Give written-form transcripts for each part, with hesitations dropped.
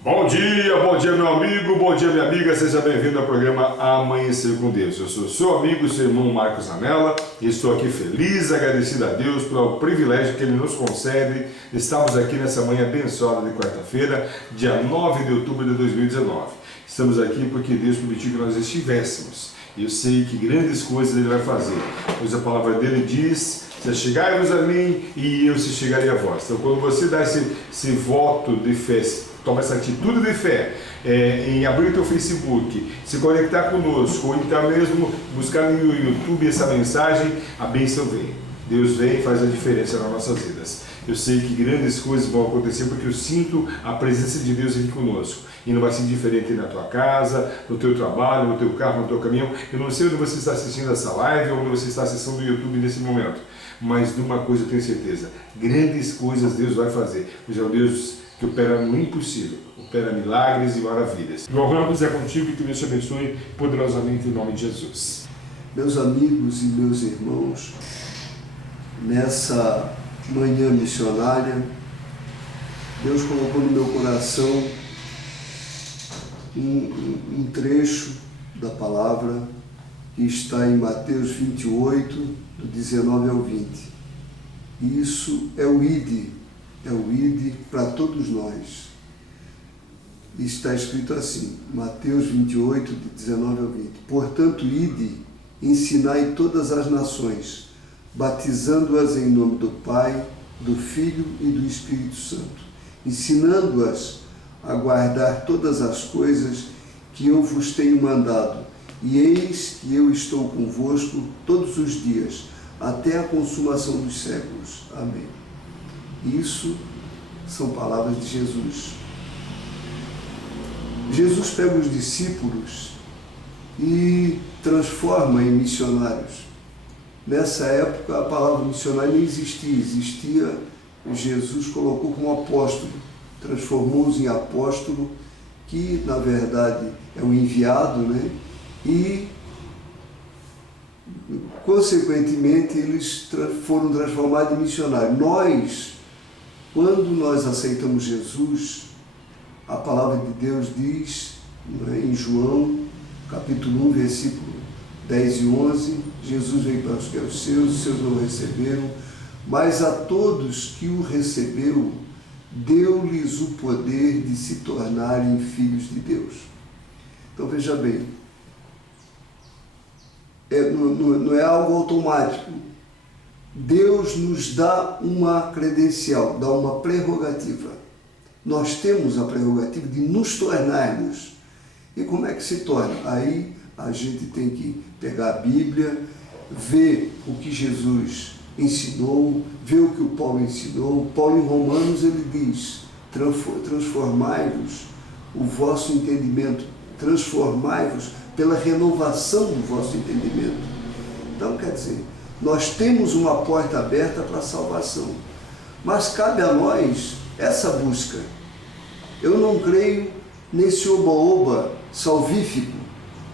Bom dia meu amigo, bom dia minha amiga, seja bem-vindo ao programa Amanhecer com Deus. Eu sou seu amigo, seu irmão Marcos Anella e estou aqui feliz, agradecido a Deus pelo privilégio que Ele nos concede. Estamos aqui nessa manhã abençoada de quarta-feira, dia 9 de outubro de 2019. Estamos aqui porque Deus permitiu que nós estivéssemos. E eu sei que grandes coisas Ele vai fazer, pois a palavra dele diz: se chegai-vos a mim e eu se chegarei a vós. Então quando você dá esse voto de fé, toma essa atitude de fé em abrir o teu Facebook, se conectar conosco, ou então mesmo buscar no YouTube essa mensagem, a bênção vem. Deus vem e faz a diferença nas nossas vidas. Eu sei que grandes coisas vão acontecer porque eu sinto a presença de Deus aqui conosco. E não vai ser diferente na tua casa, no teu trabalho, no teu carro, no teu caminhão. Eu não sei onde você está assistindo essa live ou onde você está acessando o YouTube nesse momento. Mas de uma coisa eu tenho certeza: grandes coisas Deus vai fazer. Pois é o Deus que opera no impossível, opera milagres e maravilhas. Meu Ramos é contigo e que Deus te abençoe poderosamente em nome de Jesus. Meus amigos e meus irmãos, nessa manhã missionária, Deus colocou no meu coração um trecho da palavra que está em Mateus 28, do 19 ao 20. Isso é o ID para todos nós. Está escrito assim, Mateus 28, de 19 ao 20. Portanto, ide, ensinai todas as nações, batizando-as em nome do Pai, do Filho e do Espírito Santo, ensinando-as a guardar todas as coisas que eu vos tenho mandado. E eis que eu estou convosco todos os dias, até a consumação dos séculos. Amém. Isso são palavras de Jesus. Jesus pega os discípulos e transforma em missionários. Nessa época a palavra missionário nem existia. Jesus colocou como apóstolo, transformou-os em apóstolo, que na verdade é o enviado, né? E consequentemente eles foram transformados em missionários. Quando nós aceitamos Jesus, a palavra de Deus diz, em João, capítulo 1, versículo 10 e 11, Jesus veio para os que eram os seus não o receberam, mas a todos que o recebeu, deu-lhes o poder de se tornarem filhos de Deus. Então veja bem, não é algo automático. Deus nos dá uma credencial, dá uma prerrogativa. Nós temos a prerrogativa de nos tornarmos. E como é que se torna? Aí a gente tem que pegar a Bíblia, ver o que Jesus ensinou, ver o que o Paulo ensinou. Paulo em Romanos ele diz: transformai-vos o vosso entendimento, transformai-vos pela renovação do vosso entendimento. Então, quer dizer, nós temos uma porta aberta para a salvação, mas cabe a nós essa busca. Eu não creio nesse oba-oba salvífico,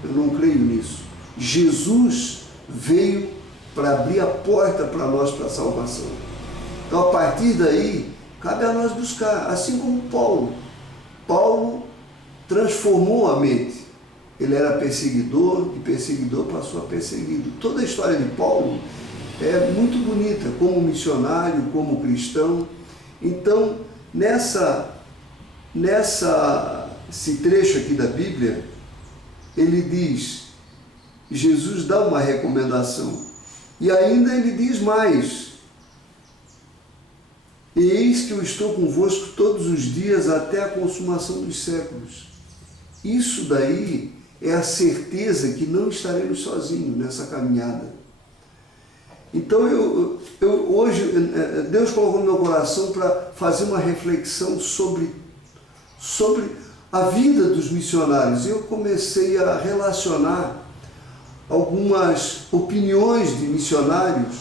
eu não creio nisso. Jesus veio para abrir a porta para nós para a salvação. Então, a partir daí, cabe a nós buscar, assim como Paulo transformou a mente. Ele era perseguidor, e perseguidor passou a perseguido. Toda a história de Paulo é muito bonita, como missionário, como cristão. Então, esse trecho aqui da Bíblia, ele diz, Jesus dá uma recomendação, e ainda ele diz mais: eis que eu estou convosco todos os dias até a consumação dos séculos. Isso daí é a certeza que não estaremos sozinhos nessa caminhada. Então, hoje, Deus colocou no meu coração para fazer uma reflexão sobre a vida dos missionários. Eu comecei a relacionar algumas opiniões de missionários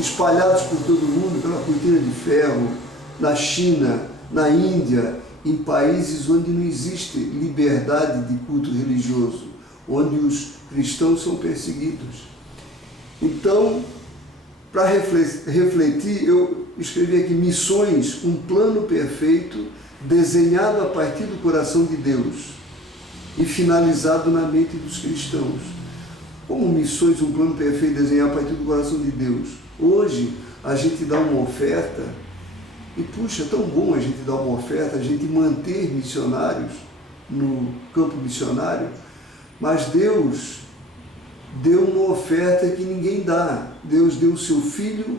espalhados por todo o mundo, pela cortina de ferro, na China, na Índia, em países onde não existe liberdade de culto religioso, onde os cristãos são perseguidos. Então, para refletir, eu escrevi aqui: Missões, um plano perfeito desenhado a partir do coração de Deus e finalizado na mente dos cristãos. Como missões, um plano perfeito desenhado a partir do coração de Deus. Hoje, a gente dá uma oferta, e puxa, é tão bom a gente dar uma oferta, a gente manter missionários no campo missionário, mas Deus deu uma oferta que ninguém dá. Deus deu o seu Filho,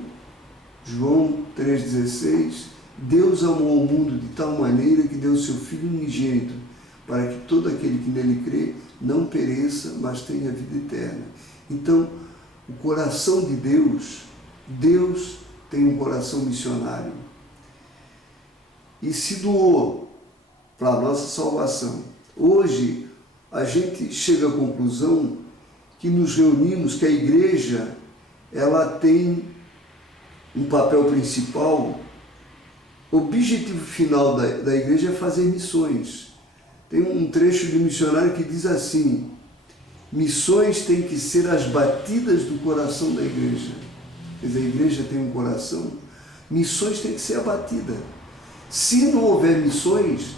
João 3,16, Deus amou o mundo de tal maneira que deu o seu Filho unigênito, para que todo aquele que nele crê não pereça, mas tenha vida eterna. Então, o coração de Deus, Deus tem um coração missionário e se doou para a nossa salvação. Hoje, a gente chega à conclusão que nos reunimos, que a igreja, ela tem um papel principal. O objetivo final da igreja é fazer missões. Tem um trecho de missionário que diz assim: missões têm que ser as batidas do coração da igreja. Quer dizer, a igreja tem um coração, missões têm que ser a batida. Se não houver missões,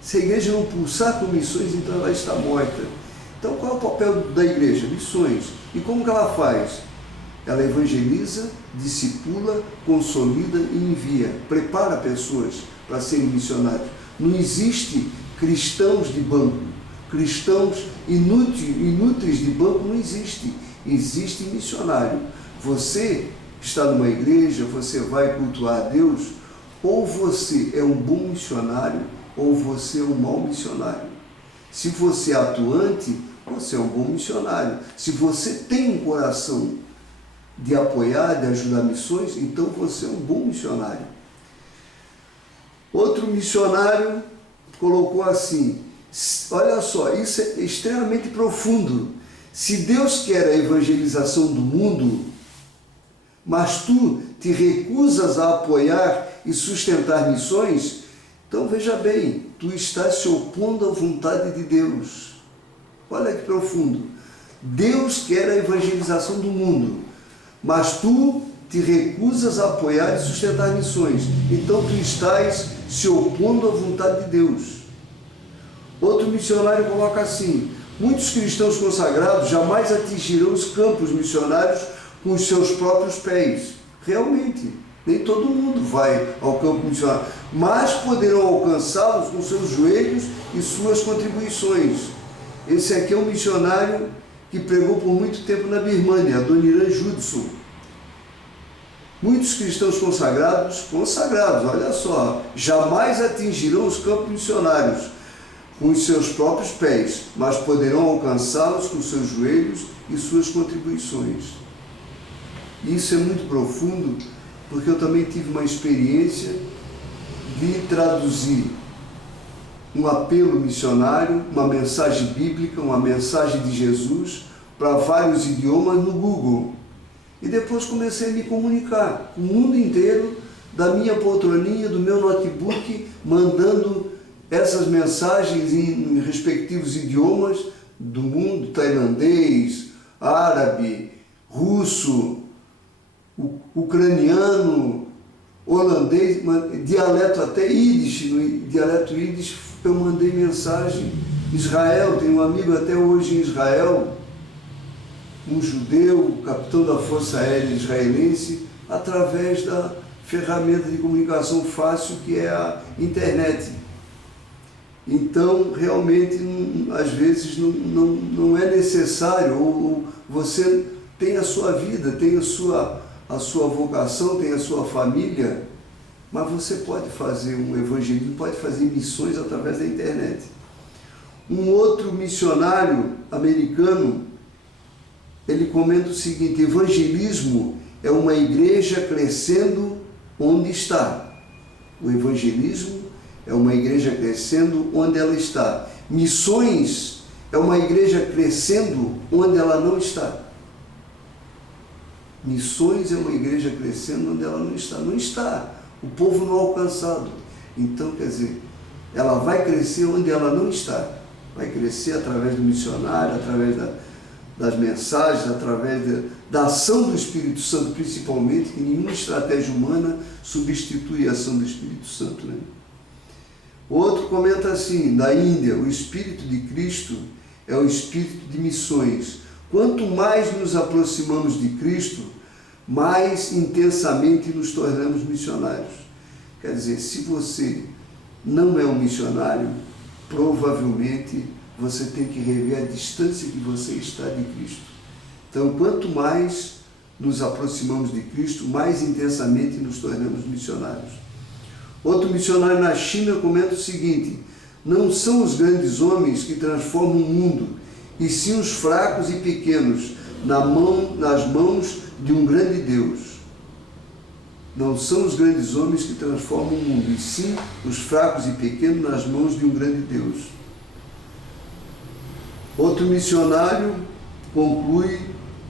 se a igreja não pulsar por missões, então ela está morta. Então qual é o papel da igreja? Missões. E como que ela faz? Ela evangeliza, discipula, consolida e envia. Prepara pessoas para serem missionários. Não existe cristãos de banco. Cristãos inúteis de banco não existe. Existe missionário. Você está numa igreja, você vai cultuar a Deus, ou você é um bom missionário, ou você é um mau missionário. Se você é atuante, você é um bom missionário. Se você tem um coração de apoiar, de ajudar missões, então você é um bom missionário. Outro missionário colocou assim, olha só, isso é extremamente profundo. Se Deus quer a evangelização do mundo, mas tu te recusas a apoiar e sustentar missões, então veja bem, tu estás se opondo à vontade de Deus. Olha que profundo. Deus quer a evangelização do mundo, mas tu te recusas a apoiar e sustentar missões. Então tu estás se opondo à vontade de Deus. Outro missionário coloca assim: muitos cristãos consagrados jamais atingirão os campos missionários com os seus próprios pés. Realmente, nem todo mundo vai ao campo missionário, mas poderão alcançá-los com seus joelhos e suas contribuições. Esse aqui é um missionário que pregou por muito tempo na Birmânia, Adoniran Judson. Muitos cristãos consagrados, olha só, jamais atingirão os campos missionários com os seus próprios pés, mas poderão alcançá-los com seus joelhos e suas contribuições. Isso é muito profundo, porque eu também tive uma experiência de traduzir um apelo missionário, uma mensagem bíblica, uma mensagem de Jesus para vários idiomas no Google. E depois comecei a me comunicar com o mundo inteiro, da minha poltroninha, do meu notebook, mandando essas mensagens em respectivos idiomas do mundo, tailandês, árabe, russo, ucraniano, holandês, dialeto até Yiddish. No dialeto Yiddish eu mandei mensagem. Israel, tenho um amigo até hoje em Israel, um judeu, capitão da Força Aérea Israelense, através da ferramenta de comunicação fácil que é a internet. Então, realmente, às vezes não é necessário, ou você tem a sua vida, tem a sua vocação, tem a sua família, mas você pode fazer um evangelismo, pode fazer missões através da internet. Um outro missionário americano, ele comenta o seguinte: evangelismo é uma igreja crescendo onde está. O evangelismo é uma igreja crescendo onde ela está. Missões é uma igreja crescendo onde ela não está. Missões é uma igreja crescendo onde ela não está. Não está. O povo não alcançado. Então, quer dizer, ela vai crescer onde ela não está. Vai crescer através do missionário, através das mensagens, através da ação do Espírito Santo, principalmente, que nenhuma estratégia humana substitui a ação do Espírito Santo, né? Outro comenta assim, da Índia: o Espírito de Cristo é o Espírito de missões. Quanto mais nos aproximamos de Cristo, mais intensamente nos tornamos missionários. Quer dizer, se você não é um missionário, provavelmente você tem que rever a distância que você está de Cristo. Então, quanto mais nos aproximamos de Cristo, mais intensamente nos tornamos missionários. Outro missionário na China comenta o seguinte: não são os grandes homens que transformam o mundo, e sim os fracos e pequenos nas mãos de um grande Deus. Não são os grandes homens que transformam o mundo, e sim os fracos e pequenos nas mãos de um grande Deus. Outro missionário conclui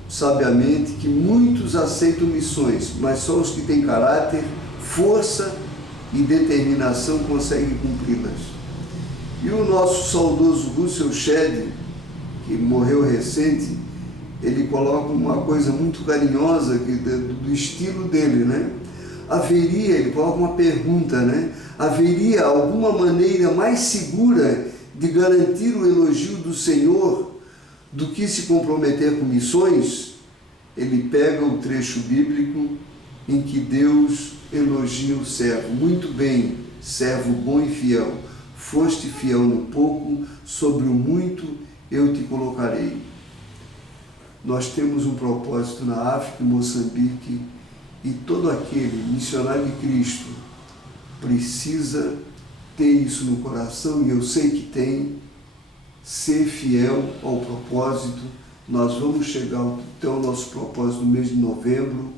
sabiamente que muitos aceitam missões, mas só os que têm caráter, força e determinação conseguem cumpri-las. E o nosso saudoso Russell Shedd, que morreu recente, ele coloca uma coisa muito carinhosa do estilo dele, né? Ele coloca uma pergunta, né? Haveria alguma maneira mais segura de garantir o elogio do Senhor do que se comprometer com missões? Ele pega o trecho bíblico em que Deus elogia o servo. Muito bem, servo bom e fiel. Foste fiel no pouco, sobre o muito eu te colocarei. Nós temos um propósito na África e Moçambique, e todo aquele missionário de Cristo precisa ter isso no coração, e eu sei que tem, ser fiel ao propósito. Nós vamos chegar até o nosso propósito no mês de novembro,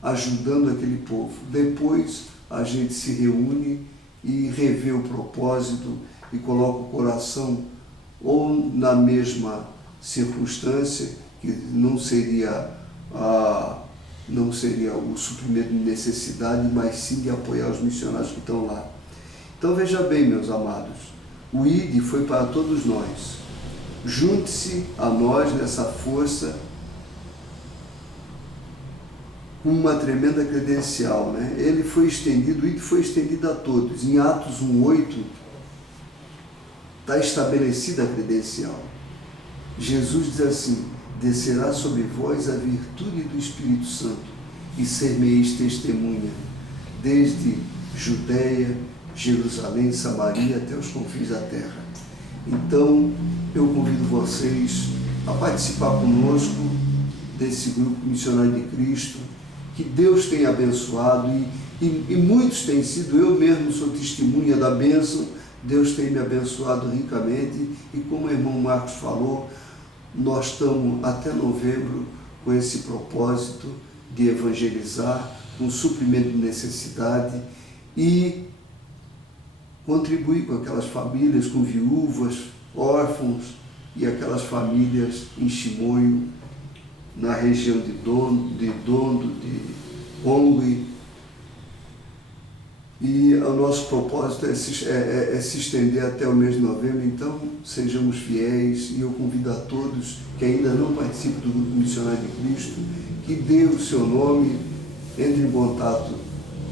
ajudando aquele povo. Depois a gente se reúne e revê o propósito e coloca o coração ou na mesma circunstância, que não seria o suprimento de necessidade, mas sim de apoiar os missionários que estão lá. Então veja bem, meus amados, o ID foi para todos nós. Junte-se a nós nessa força, com uma tremenda credencial, né? Ele foi estendido, o ID foi estendido a todos. Em Atos 1:8 está estabelecida a credencial. Jesus diz assim: descerá sobre vós a virtude do Espírito Santo e ser-me-eis testemunha, desde Judeia, Jerusalém, Samaria, até os confins da terra. Então, eu convido vocês a participar conosco desse grupo missionário de Cristo, que Deus tem abençoado, e muitos têm sido, eu mesmo sou testemunha da bênção. Deus tem me abençoado ricamente, e como o irmão Marcos falou, nós estamos até novembro com esse propósito de evangelizar, com suprimento de necessidade e contribuir com aquelas famílias, com viúvas, órfãos e aquelas famílias em Chimoio, na região de Dondo, de Ongui. E o nosso propósito é se estender até o mês de novembro. Então, sejamos fiéis, e eu convido a todos que ainda não participam do Grupo Missionário de Cristo, que dê o seu nome, entre em contato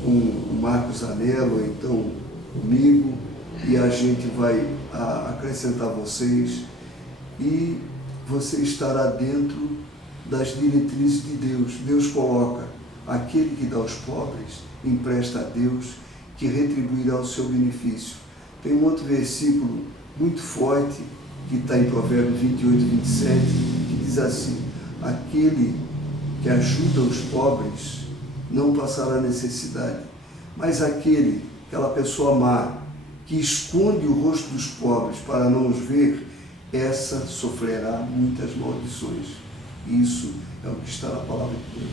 com o Marcos Anello, ou então comigo, e a gente vai acrescentar vocês, e você estará dentro das diretrizes de Deus. Deus coloca: aquele que dá aos pobres, empresta a Deus, que retribuirá o seu benefício. Tem um outro versículo muito forte, que está em Provérbios 28:27, que diz assim: aquele que ajuda os pobres não passará necessidade, mas aquela pessoa má, que esconde o rosto dos pobres para não os ver, essa sofrerá muitas maldições. Isso é o que está na palavra de Deus.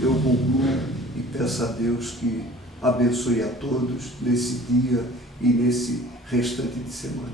Eu concluo e peço a Deus que abençoe a todos nesse dia e nesse restante de semana.